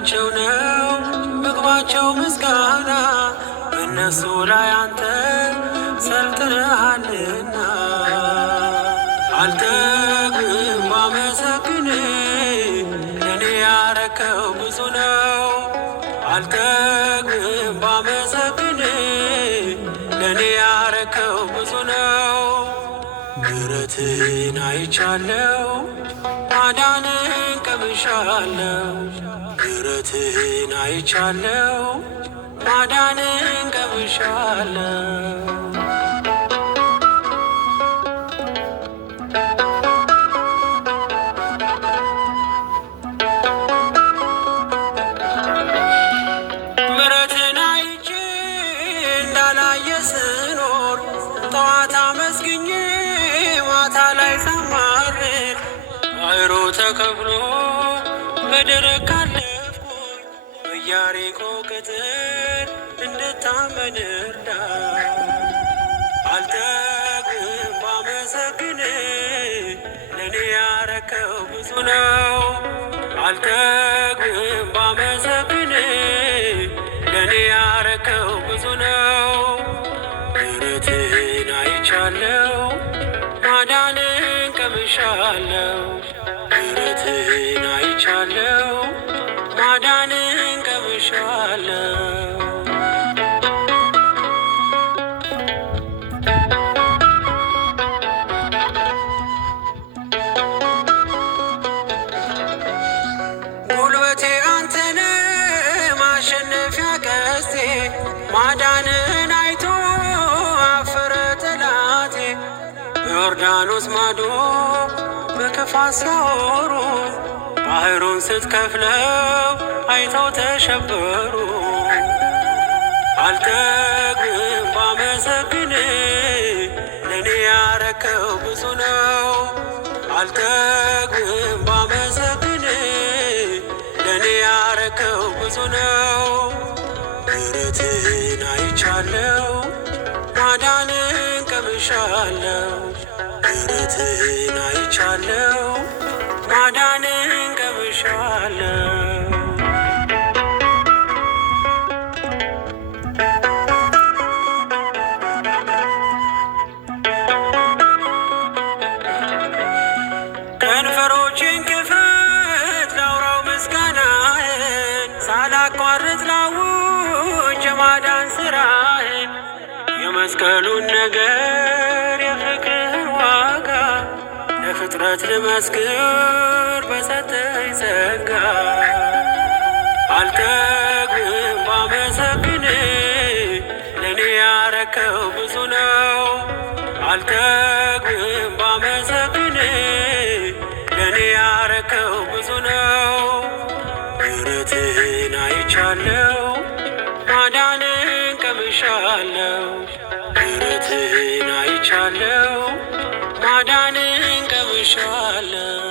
እንጀራቸው ነው ምግባቸው ምስጋና በእነሱ ላይ አንተ ሰልጥነሃልና። አልጠግብም ባመሰግን ለኔ ያረከው ብዙ ነው። አልጠግብም ባመሰግን ለኔ ያረከው ብዙ ነው። ምሕረትን አይቻለው ማዳንን ቀምሻለው። ምሕረትን አይቻለው ማዳንን ቀምሻለው። ምሕረትን አይቼ እንዳላየ ስኖር ጠዋት አመስግኜ ማታ ላይ ሳማርር ባሕሩ ተከፍሎ በደረቅ ካለፍኩኝ በኢያሪኮ ቅጥር እንድታመን እርዳኝ። አልጠግብም ባመሰግን ለኔ ያረከው ብዙ ነው። አልጠግብም ባመሰግን ለኔ ያረከው ብዙ ነው። ምሕረትን አይቻለው ማዳንን ቀምሻለው። ምሕረትን አይቻለው ማዳንን ቀምሻለው። ጉልበቴ አንተነ ማሸነፊያ ቀስቴ ማዳንን አይቶ አፈረ ጠላቴ። በዮርዳኖስ ማዶ በክፋት ሲያወሩ ባሕሩን ስትከፍለው አይተው ተሸበሩ። አልጠግብም ባመሰግን ለኔ ያረከው ብዙ ነው። አልጠግብም ባመሰግን ለኔ ያረከው ብዙ ነው። ምሕረትን አይቻለው ማዳንን ቀምሻለው። ምሕረትን አይቻለው ማዳንን ቀምሻለው። ከንፈሮቼን ክፈት ላውራው ምስጋናህን ሳላቋርጥ ላውጅ የማዳን ሥራህን። የመስቀሉን ነገር የፍቅርህን ዋጋ ለፍጥረት ልመስክር በሰጠኝ ጸጋ። አልጠግብም ባመሰግን ለኔ ያረከው ብዙ ነው። አልጠግብም ባመሰግን ለኔ ያረከው ብዙ ነው። ምሕረትን አይቻለው ማዳንን ቀምሻለው። ምሕረትን አይቻለው ማዳንን ቀምሻለው።